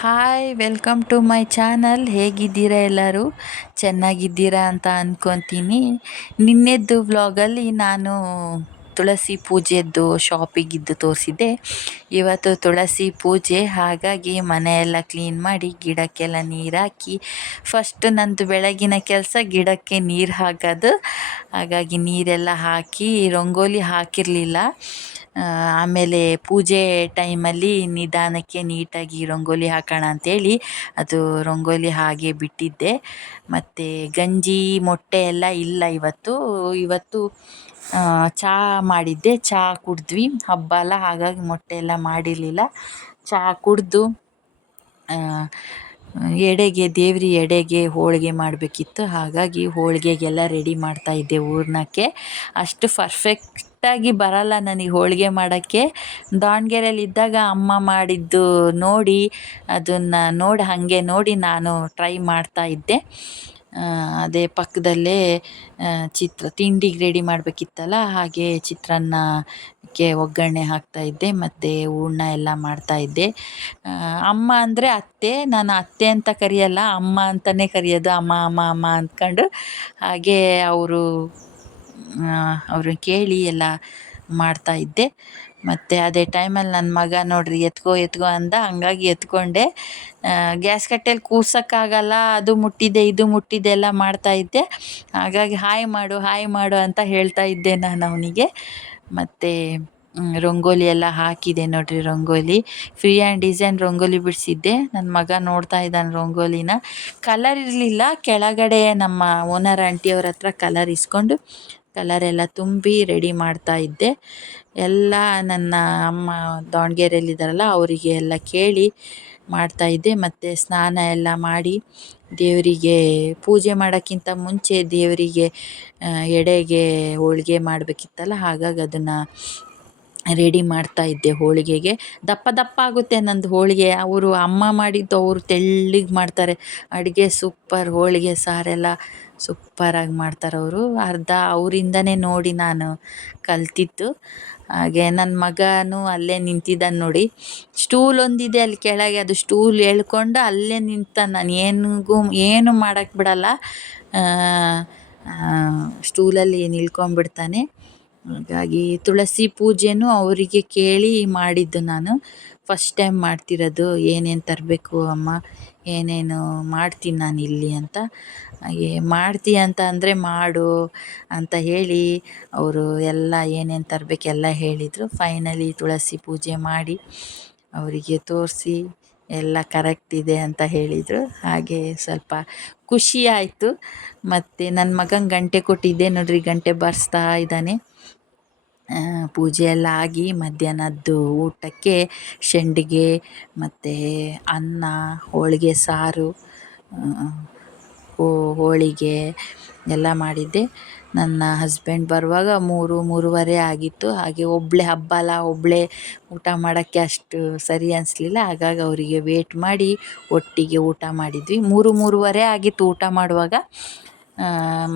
Hi welcome to my channel. ಹೇಗಿದ್ದೀರಾ ಎಲ್ಲರೂ? ಚೆನ್ನಾಗಿದ್ದೀರಾ ಅಂತ ಅಂದ್ಕೊತೀನಿ. ನಿನ್ನೆದ್ದು ವ್ಲಾಗಲ್ಲಿ ನಾನು ತುಳಸಿ ಪೂಜೆದ್ದು ಶಾಪಿಗಿದ್ದು ತೋರಿಸಿದ್ದೆ. ಇವತ್ತು ತುಳಸಿ ಪೂಜೆ, ಹಾಗಾಗಿ ಮನೆಯೆಲ್ಲ ಕ್ಲೀನ್ ಮಾಡಿ ಗಿಡಕ್ಕೆಲ್ಲ ನೀರು ಹಾಕಿ, ಫಸ್ಟ್ ನಂದು ಬೆಳಗಿನ ಕೆಲಸ ಗಿಡಕ್ಕೆ ನೀರು ಹಾಕೋದು. ಹಾಗಾಗಿ ನೀರೆಲ್ಲ ಹಾಕಿ ರಂಗೋಲಿ ಹಾಕಿರಲಿಲ್ಲ. ಆಮೇಲೆ ಪೂಜೆ ಟೈಮಲ್ಲಿ ನಿಧಾನಕ್ಕೆ ನೀಟಾಗಿ ರಂಗೋಲಿ ಹಾಕೋಣ ಅಂಥೇಳಿ ಅದು ರಂಗೋಲಿ ಹಾಗೆ ಬಿಟ್ಟಿದ್ದೆ. ಮತ್ತು ಗಂಜಿ ಮೊಟ್ಟೆ ಎಲ್ಲ ಇಲ್ಲ ಇವತ್ತು ಚಹಾ ಮಾಡಿದ್ದೆ. ಚಹಾ ಕುಡಿದ್ವಿ, ಹಬ್ಬ ಅಲ್ಲ, ಹಾಗಾಗಿ ಮೊಟ್ಟೆ ಎಲ್ಲ ಮಾಡಿರಲಿಲ್ಲ. ಚಹಾ ಕುಡಿದು ದೇವ್ರ ಎಡೆಗೆ ಹೋಳಿಗೆ ಮಾಡಬೇಕಿತ್ತು. ಹಾಗಾಗಿ ಹೋಳಿಗೆಗೆಲ್ಲ ರೆಡಿ ಮಾಡ್ತಾಯಿದ್ದೆ ಹೂರ್ಣಕ್ಕೆ. ಅಷ್ಟು ಪರ್ಫೆಕ್ಟಾಗಿ ಬರಲ್ಲ ನನಗೆ ಹೋಳಿಗೆ ಮಾಡೋಕ್ಕೆ. ದಾವಣಗೆರೆಯಲ್ಲಿದ್ದಾಗ ಅಮ್ಮ ಮಾಡಿದ್ದು ನೋಡಿ, ಅದನ್ನು ಹಾಗೆ ನೋಡಿ ನಾನು ಟ್ರೈ ಮಾಡ್ತಾಯಿದ್ದೆ. ಅದೇ ಪಕ್ಕದಲ್ಲೇ ತಿಂಡಿಗೆ ರೆಡಿ ಮಾಡಬೇಕಿತ್ತಲ್ಲ, ಹಾಗೆ ಚಿತ್ರಾನ್ನಕ್ಕೆ ಒಗ್ಗರಣೆ ಹಾಕ್ತಾಯಿದ್ದೆ ಮತ್ತು ಹೂರ್ಣ ಎಲ್ಲ ಮಾಡ್ತಾಯಿದ್ದೆ. ಅಮ್ಮ ಅಂದರೆ ಅತ್ತೆ, ನಾನು ಅತ್ತೆ ಅಂತ ಕರೆಯಲ್ಲ, ಅಮ್ಮ ಅಂತಲೇ ಕರೆಯೋದು. ಅಮ್ಮ ಅಮ್ಮ ಅಮ್ಮ ಅಂದ್ಕೊಂಡು. ಹಾಗೆ ಅವ್ರನ್ನ ಕೇಳಿ ಎಲ್ಲ ಮಾಡ್ತಾಯಿದ್ದೆ. ಮತ್ತು ಅದೇ ಟೈಮಲ್ಲಿ ನನ್ನ ಮಗ ನೋಡ್ರಿ ಎತ್ಕೋ ಅಂದ, ಹಂಗಾಗಿ ಎತ್ಕೊಂಡೆ. ಗ್ಯಾಸ್ ಕಟ್ಟೆಯಲ್ಲಿ ಕೂರ್ಸೋಕ್ಕಾಗಲ್ಲ, ಅದು ಮುಟ್ಟಿದೆ ಇದು ಮುಟ್ಟಿದೆ ಎಲ್ಲ ಮಾಡ್ತಾಯಿದ್ದೆ. ಹಾಗಾಗಿ ಹಾಯ್ ಮಾಡು ಅಂತ ಹೇಳ್ತಾಯಿದ್ದೆ ನಾನು ಅವನಿಗೆ. ಮತ್ತು ರಂಗೋಲಿ ಎಲ್ಲ ಹಾಕಿದೆ ನೋಡ್ರಿ. Rangoli free and design rangoli ಬಿಡಿಸಿದ್ದೆ. ನನ್ನ ಮಗ ನೋಡ್ತಾ ಇದ್ದಾನೆ ರಂಗೋಲಿನ. ಕಲರ್ ಇರಲಿಲ್ಲ, ಕೆಳಗಡೆ ನಮ್ಮ ಓನರ್ ಆಂಟಿಯವ್ರ ಹತ್ರ ಕಲರ್ ಇಸ್ಕೊಂಡು ಕಲರೆಲ್ಲ ತುಂಬಿ ರೆಡಿ ಮಾಡ್ತಾಯಿದ್ದೆ. ಎಲ್ಲ ನನ್ನ ಅಮ್ಮ ದಾವಣಗೆರೆಯಲ್ಲಿದ್ದಾರಲ್ಲ, ಅವರಿಗೆ ಎಲ್ಲ ಕೇಳಿ ಮಾಡ್ತಾಯಿದ್ದೆ. ಮತ್ತು ಸ್ನಾನ ಎಲ್ಲ ಮಾಡಿ ದೇವರಿಗೆ ಪೂಜೆ ಮಾಡೋಕ್ಕಿಂತ ಮುಂಚೆ ದೇವರಿಗೆ ಎಡೆಗೆ ಹೋಳಿಗೆ ಮಾಡಬೇಕಿತ್ತಲ್ಲ, ಹಾಗಾಗಿ ಅದನ್ನು ರೆಡಿ ಮಾಡ್ತಾಯಿದ್ದೆ. ಹೋಳಿಗೆಗೆ ದಪ್ಪ ದಪ್ಪ ಆಗುತ್ತೆ ನಂದು ಹೋಳಿಗೆ. ಅಮ್ಮ ಮಾಡಿದ್ದು ಅವರು ತೆಳ್ಳಗೆ ಮಾಡ್ತಾರೆ ಅಡುಗೆ. ಸೂಪರ್ ಹೋಳಿಗೆ ಸಾರೆಲ್ಲ ಸೂಪರಾಗಿ ಮಾಡ್ತಾರವರು. ಅರ್ಧ ಅವರಿಂದನೇ ನೋಡಿ ನಾನು ಕಲ್ತಿದ್ದು. ಹಾಗೆ ನನ್ನ ಮಗನೂ ಅಲ್ಲೇ ನಿಂತಿದ್ದಾನೆ ನೋಡಿ. ಸ್ಟೂಲ್ ಒಂದಿದೆ ಅಲ್ಲಿ ಕೆಳಗೆ, ಅದು ಸ್ಟೂಲ್ ಎಳ್ಕೊಂಡು ಅಲ್ಲೇ ನಿಂತಾನೆ. ನಾನು ಏನು ಮಾಡೋಕ್ಕೆ ಬಿಡಲ್ಲ, ಸ್ಟೂಲಲ್ಲಿ ನಿಲ್ಕೊಂಡ್ಬಿಡ್ತಾನೆ. ಹಾಗಾಗಿ ತುಳಸಿ ಪೂಜೆನೂ ಅವರಿಗೆ ಕೇಳಿ ಮಾಡಿದ್ದು ನಾನು. ಫಸ್ಟ್ ಟೈಮ್ ಮಾಡ್ತಿರೋದು. ಏನೇನು ತರಬೇಕು ಅಮ್ಮ, ಏನೇನು ಮಾಡ್ತೀನಿ ನಾನು ಇಲ್ಲಿ ಅಂತ. ಹಾಗೆ ಮಾಡ್ತೀಯ ಅಂತ ಅಂದರೆ ಮಾಡು ಅಂತ ಹೇಳಿ ಅವರು ಎಲ್ಲ ಏನೇನು ತರಬೇಕೆಲ್ಲ ಹೇಳಿದರು. ಫೈನಲಿ ತುಳಸಿ ಪೂಜೆ ಮಾಡಿ ಅವರಿಗೆ ತೋರಿಸಿ ಎಲ್ಲ ಕರೆಕ್ಟ್ ಇದೆ ಅಂತ ಹೇಳಿದರು. ಹಾಗೆ ಸ್ವಲ್ಪ ಖುಷಿ ಆಯಿತು. ಮತ್ತು ನನ್ನ ಮಗಂಗೆ ಗಂಟೆ ಕೊಟ್ಟಿದ್ದೆ ನೋಡ್ರಿ, ಗಂಟೆ ಬಾರಿಸ್ತಾ ಇದ್ದಾನೆ. ಪೂಜೆ ಎಲ್ಲ ಆಗಿ ಮಧ್ಯಾಹ್ನದ್ದು ಊಟಕ್ಕೆ ಸಂಡಿಗೆ ಮತ್ತು ಅನ್ನ, ಹೋಳಿಗೆ ಸಾರು, ಹೋಳಿಗೆ ಎಲ್ಲ ಮಾಡಿದ್ದೆ. ನನ್ನ ಹಸ್ಬೆಂಡ್ ಬರುವಾಗ 3:30 ಆಗಿತ್ತು. ಹಾಗೆ ಒಬ್ಬಳೇ ಹಬ್ಬ ಅಲ್ಲ, ಒಬ್ಬಳೇ ಊಟ ಮಾಡೋಕ್ಕೆ ಅಷ್ಟು ಸರಿ ಅನಿಸ್ಲಿಲ್ಲ. ಹಾಗಾಗಿ ಅವರಿಗೆ ವೇಟ್ ಮಾಡಿ ಒಟ್ಟಿಗೆ ಊಟ ಮಾಡಿದ್ವಿ. 3:30 ಆಗಿತ್ತು ಊಟ ಮಾಡುವಾಗ.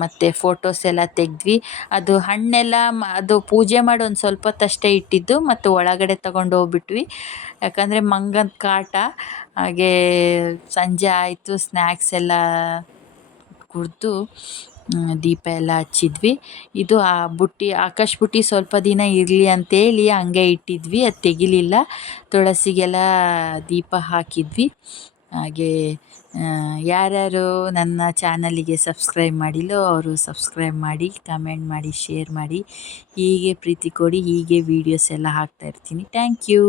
ಮತ್ತು ಫೋಟೋಸ್ ಎಲ್ಲ ತೆಗೆದ್ವಿ. ಅದು ಹಣ್ಣೆಲ್ಲ ಅದು ಪೂಜೆ ಮಾಡಿ ಒಂದು ಸ್ವಲ್ಪ ಹೊತ್ತಷ್ಟೇ ಇಟ್ಟಿದ್ದು, ಮತ್ತು ಒಳಗಡೆ ತಗೊಂಡು ಹೋಗ್ಬಿಟ್ವಿ. ಯಾಕಂದರೆ ಮಂಗನ ಕಾಟ. ಹಾಗೆ ಸಂಜೆ ಆಯಿತು, ಸ್ನ್ಯಾಕ್ಸ್ ಎಲ್ಲ ಕುಡಿದು ದೀಪ ಎಲ್ಲ ಹಚ್ಚಿದ್ವಿ. ಇದು ಆ ಬುಟ್ಟಿ, ಆಕಾಶ ಬುಟ್ಟಿ ಸ್ವಲ್ಪ ದಿನ ಇರಲಿ ಅಂತೇಳಿ ಹಂಗೆ ಇಟ್ಟಿದ್ವಿ, ಅದು ತೆಗಿಲಿಲ್ಲ. ತುಳಸಿಗೆಲ್ಲ ದೀಪ ಹಾಕಿದ್ವಿ. ಹಾಗೆ ಯಾರ್ಯಾರು ನನ್ನ ಚಾನಲಿಗೆ ಸಬ್ಸ್ಕ್ರೈಬ್ ಮಾಡಿಲ್ಲೋ ಅವರು ಸಬ್ಸ್ಕ್ರೈಬ್ ಮಾಡಿ, ಕಮೆಂಟ್ ಮಾಡಿ, ಶೇರ್ ಮಾಡಿ. ಹೀಗೆ ಪ್ರೀತಿ ಕೊಡಿ, ಹೀಗೆ ವೀಡಿಯೋಸ್ ಎಲ್ಲ ಹಾಕ್ತಾಯಿರ್ತೀನಿ. Thank you.